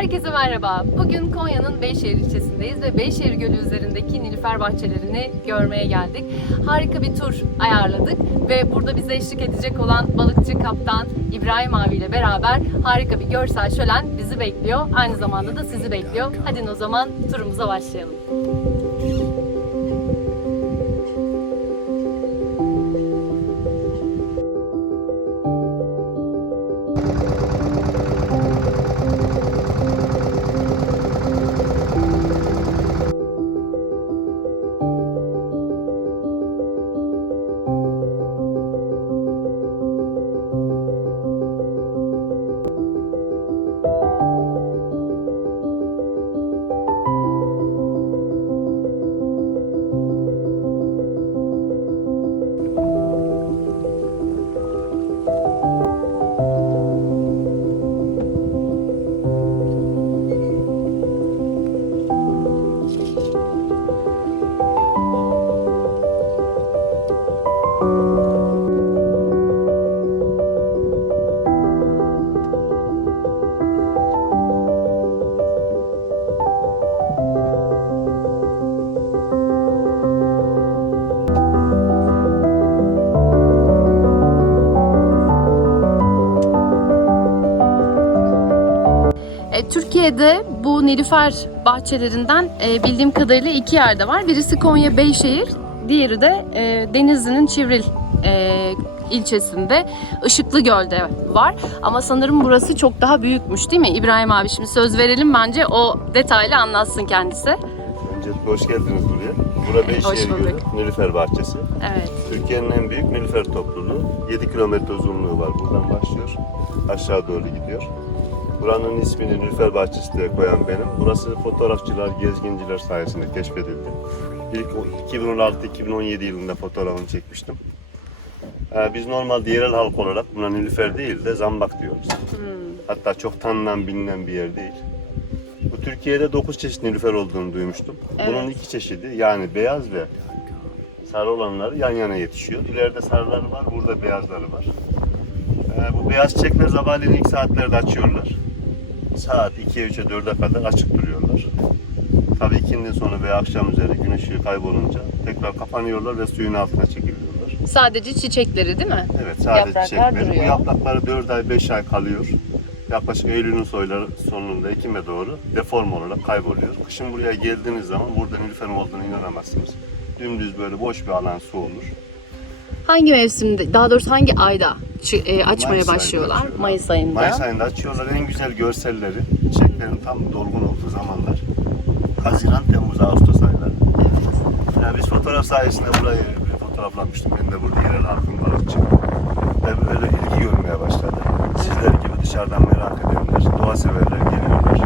Herkese merhaba. Bugün Konya'nın Beyşehir ilçesindeyiz ve Beyşehir Gölü üzerindeki nilüfer bahçelerini görmeye geldik. Harika bir tur ayarladık ve burada bize eşlik edecek olan balıkçı kaptan İbrahim abiyle beraber harika bir görsel şölen bizi bekliyor. Aynı zamanda da sizi bekliyor. Hadi o zaman turumuza başlayalım. Türkiye'de bu nilüfer bahçelerinden e, bildiğim kadarıyla iki yerde var. Birisi Konya Beyşehir, diğeri de e, Denizli'nin Çivril e, ilçesinde Işıklı Göl'de var. Ama sanırım burası çok daha büyükmüş değil mi İbrahim abi? Şimdi söz verelim bence o detaylı anlatsın kendisi. Öncelikle hoş geldiniz buraya. Bura Beyşehir. Gölü, Nilüfer Bahçesi. Evet. Türkiye'nin en büyük Nilüfer topluluğu. 7 kilometre uzunluğu var. Buradan başlıyor. Aşağı doğru gidiyor. Buranın ismini Nilüfer Bahçesi diye koyan benim. Burası fotoğrafçılar, gezginciler sayesinde keşfedildi. İlk o- 2016-2017 yılında fotoğrafını çekmiştim. Ee, biz normalde yerel halk olarak buna Nilüfer değil de zambak diyoruz. Hatta çok tanınan bilinen bir yer değil. Bu Türkiye'de 9 çeşit nilüfer olduğunu duymuştum. Bunun iki çeşidi yani beyaz ve sarı olanları yan yana yetişiyor. İleride sarıları var, burada beyazları var. Ee, bu beyaz çiçekler sabahleyin ilk saatlerde açıyorlar. Saat 2'ye 3'e 4'e kadar açık duruyorlar. Tabii ikindiden sonra veya akşam üzeri gün ışığı kaybolunca tekrar kapanıyorlar ve suyun altına çekiliyorlar. Sadece çiçekleri değil mi? Evet sadece Yapraklar çiçekleri. Bu duruyor. yaprakları 4 ay 5 ay kalıyor. Yaklaşık Eylül'ün soyları sonunda Ekim'e doğru deform olarak kayboluyor. Kışın buraya geldiğiniz zaman burada nilüferin olduğunu inanamazsınız. Dümdüz böyle boş bir alan su olur. Hangi mevsimde, daha doğrusu hangi ayda e, açmaya Mayıs ayında başlıyorlar? açıyorlar. Mayıs ayında. Mayıs ayında açıyorlar en güzel görselleri. Çiçeklerin tam dolgun olduğu zamanlar. Haziran, Temmuz, Ağustos ayları. Yani biz fotoğraf sayesinde burayı fotoğraflamıştım. Ben de burada yerel halkın balıkçı. Ve böyle ilgi görmeye başladı. Sizler gibi dışarıdan merak edenler, doğa severler geliyorlar.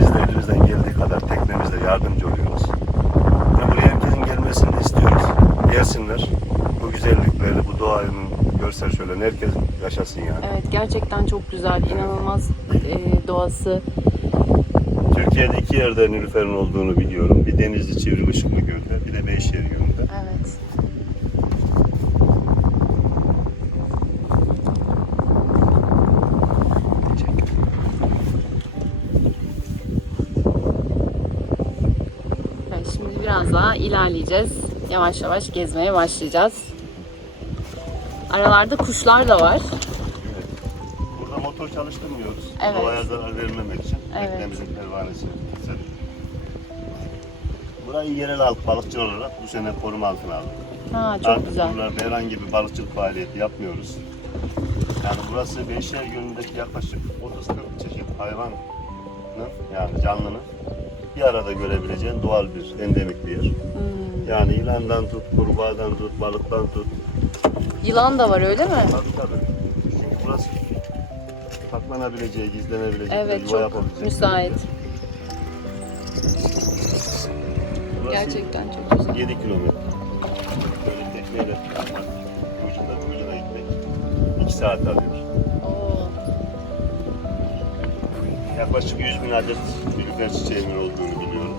Biz de elimizden geldiği kadar teknemizle yardımcı oluyoruz. Ve buraya herkesin gelmesini istiyoruz. Gelsinler. Güzellikleri, bu doğanın görsel şölen herkes yaşasın yani. Evet gerçekten çok güzel, inanılmaz e, doğası. Türkiye'de iki yerde nilüferin olduğunu biliyorum. Bir Denizli Çivril Işıklı Göl'de, bir de Beyşehir Gölü'nde. Evet. Biraz daha ilerleyeceğiz. Yavaş yavaş gezmeye başlayacağız. Aralarda kuşlar da var. Burada motor çalıştırmıyoruz. Evet. Doğaya zarar vermemek için. Evet. Teknemizin pervanesi. güzel. Burayı yerel halk balıkçı olarak bu sene koruma altına aldık. Ha çok Artık güzel. buralarda herhangi bir balıkçılık faaliyeti yapmıyoruz. Yani burası Beyşehir Gölü'ndeki yaklaşık 30-40 çeşit hayvanın yani canlının bir arada görebileceğin doğal bir endemik bir yer. Hmm. Yani yılandan tut, kurbağadan tut, balıktan tut. Yılan da var öyle mi? Tabii tabii. Çünkü burası saklanabileceği, gizlenebileceği, Evet yuva yapabileceği. müsait. Burası Gerçekten çok güzel. 7 kilometre. Böyle tekneyle yapmak, ucunda ucuna gitmek 2 saat alıyor. Oo. Yaklaşık 100 bin adet nilüfer çiçeğimin olduğunu biliyorum.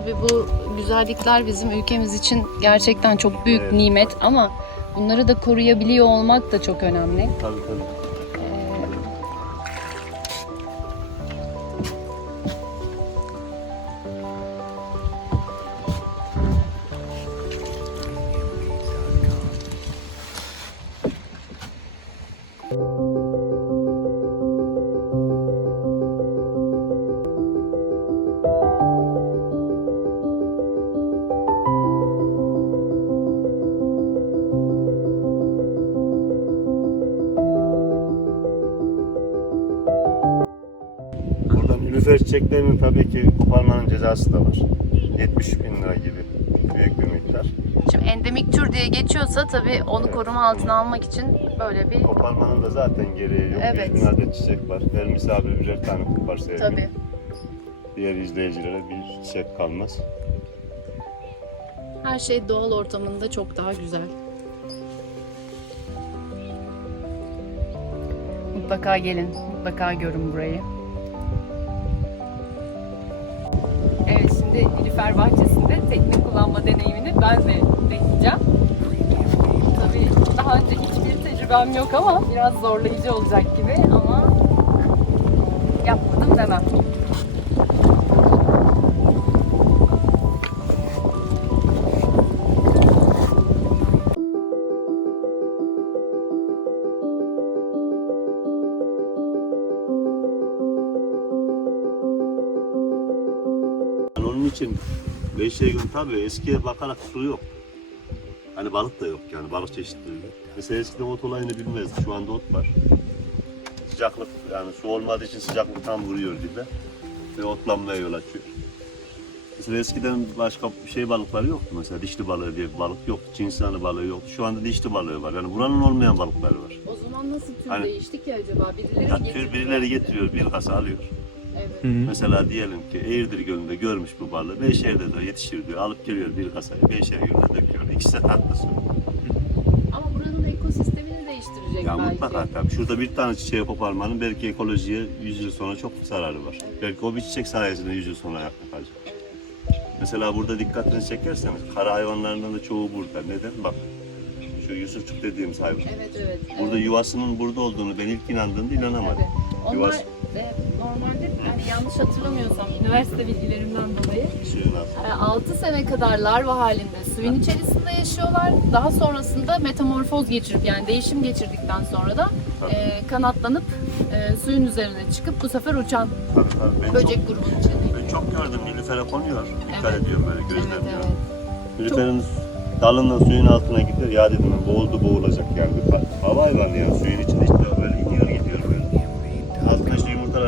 Tabii bu güzellikler bizim ülkemiz için gerçekten çok büyük Evet. nimet ama bunları da koruyabiliyor olmak da çok önemli. Tabii tabii. Çiçeklerinin tabii ki koparmanın cezası da var. 70 bin lira gibi büyük bir miktar. Şimdi endemik tür diye geçiyorsa tabii onu Evet. koruma altına almak için böyle bir Koparmanın da zaten gereği yok. Evet. 100 bin adet çiçek var. Her misafir birer tane koparsa tabii. Diğer izleyicilere bir çiçek kalmaz. Her şey doğal ortamında çok daha güzel. Mutlaka gelin, mutlaka görün burayı. Evet şimdi Nilüfer Bahçesi'nde tekne kullanma deneyimini ben de deneyeceğim. Tabii daha önce hiçbir tecrübem yok ama biraz zorlayıcı olacak gibi ama yapmadım demem. Beyşehir'in tabii eskiye bakarak su yok. Hani balık da yok yani balık çeşitleri yok. Mesela eskiden ot olayını bilmezdik. Şu anda ot var. Sıcaklık yani su olmadığı için sıcaklık tam vuruyor gibi. Ve otlanmaya yol açıyor. Mesela eskiden başka bir şey balıkları yoktu. Mesela dişli balığı diye bir balık yok. Çinsanı balığı yok. Şu anda dişli balığı var. Yani buranın olmayan balıkları var. O zaman nasıl tür Hani- değişti ki acaba? Birileri Ya tür getirdi? birileri getiriyor, bir kasa alıyor. Evet. Mesela diyelim ki Eğirdir Gölü'nde görmüş bu balığı. Beyşehir'de de yetişir diyor. Alıp geliyor bir kasayı. Beyşehir Gölü'ne döküyor. İkisi de tatlı su. Ama buranın ekosistemini değiştirecek Ya belki. mutlaka tabii. Şurada bir tane çiçeği koparmanın belki ekolojiye 100 yıl sonra çok zararı var. Belki o bir çiçek sayesinde 100 yıl sonra ayakta kalacak. Mesela burada dikkatini çekerseniz kara hayvanlarından da çoğu burada. Neden? Bak şu Yusufçuk dediğimiz hayvan. Evet evet. Burada evet. yuvasının burada olduğunu ben ilk inandığımda inanamadım. Tabii. Onlar Yuvası- e, normalde yanlış hatırlamıyorsam üniversite bilgilerimden dolayı Suyun altı. 6 sene kadar larva halinde suyun içerisinde yaşıyorlar. Daha sonrasında metamorfoz geçirip yani değişim geçirdikten sonra da e, kanatlanıp e, suyun üzerine çıkıp bu sefer uçan Tabii tabii. Ben böcek çok, grubunun içinde. ben çok gördüm. Nilüfer'e konuyor. Dikkat Evet. ediyorum böyle Evet gözlemliyorum. evet. Nilüfer'in dalından suyun altına gider. Ya dedim boğuldu boğulacak yani. Bir pa- hava hayvanı yani suyun içinde işte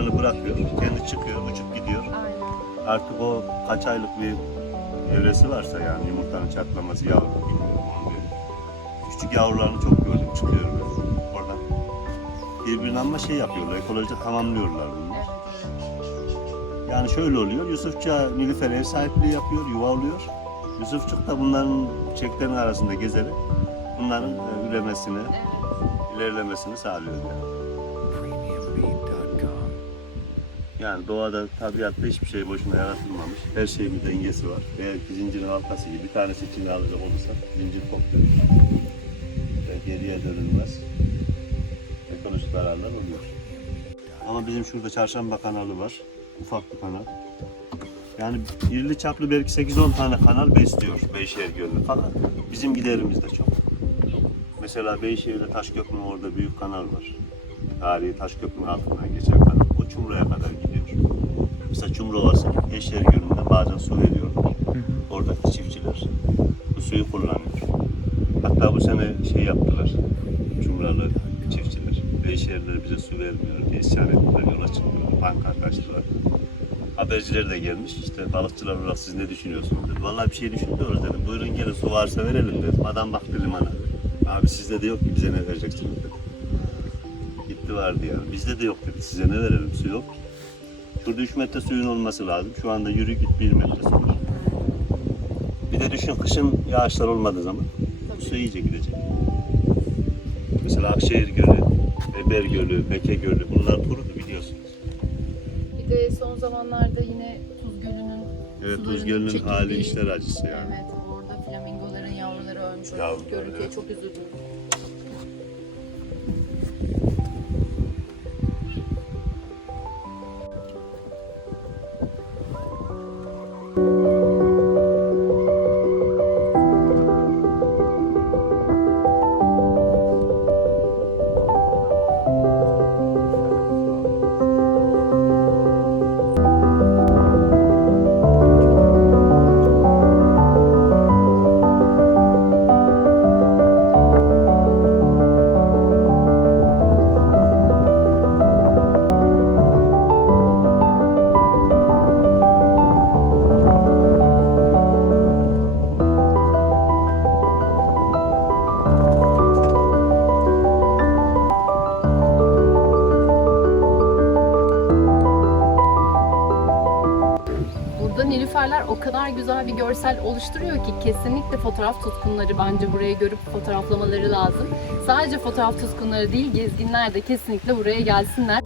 yumurtalarını bırakıyor. Kendi çıkıyor, uçup gidiyor. Aynen. Artık o kaç aylık bir evresi varsa yani yumurtanın çatlaması yavru bilmiyorum onu diyorum. Küçük yavrularını çok gördüm çıkıyor böyle oradan. Birbirine ama şey yapıyorlar, ekolojide tamamlıyorlar bunlar. Yani şöyle oluyor, Yusufça Nilüfer ev sahipliği yapıyor, yuva oluyor. Yusufçuk da bunların çiçeklerin arasında gezerek bunların e, üremesini, ilerlemesini sağlıyor yani. Yani doğada, tabiatta hiçbir şey boşuna yaratılmamış. Her şeyin bir dengesi var. Eğer ki zincirin halkası gibi bir tanesi içine alacak olursa zincir kopuyor. Ve geriye dönülmez. Ekolojik zararlar oluyor. Ama bizim şurada çarşamba kanalı var. Ufak bir kanal. Yani irili çaplı belki 8-10 tane kanal besliyor Beyşehir Gölü'nü falan. Bizim giderimiz de çok. Mesela Beyşehir'de Taşköprü'nün orada büyük kanal var. Tarihi Taşköprü'nün altından geçen kanal. O Çumra'ya kadar gidiyor. Mesela Çumrovası Beyşehir Gölü'nde bazen su veriyorlar. Oradaki çiftçiler bu suyu kullanıyor. Hatta bu sene şey yaptılar. Çumralı çiftçiler. Beyşehirler bize su vermiyor diye isyan ettiler. Yola çıktılar. Pankart açtılar. Haberciler de gelmiş. İşte balıkçılar olarak siz ne düşünüyorsunuz dedi. Vallahi bir şey düşünüyoruz dedim. Buyurun gelin su varsa verelim dedim. Adam baktı limana. Abi sizde de yok ki bize ne vereceksiniz dedi. Gitti vardı yani. Bizde de yok dedi. Size ne verelim su yok. ki. Şurada 3 metre suyun olması lazım. Şu anda yürü git 1 metre su var. Bir de düşün kışın yağışlar olmadığı zaman su iyice gidecek. Mesela Akşehir Gölü, Eber Gölü, Beke Gölü bunlar kurudu biliyorsunuz. Bir de son zamanlarda yine Tuz Gölü'nün Evet Özge'nin çekildiği- hali işler acısı yani. Evet, orada flamingoların yavruları ölmüş. Yavruları, görüntüye evet. çok üzüldüm. Görsel oluşturuyor ki kesinlikle fotoğraf tutkunları bence buraya görüp fotoğraflamaları lazım. Sadece fotoğraf tutkunları değil gezginler de kesinlikle buraya gelsinler.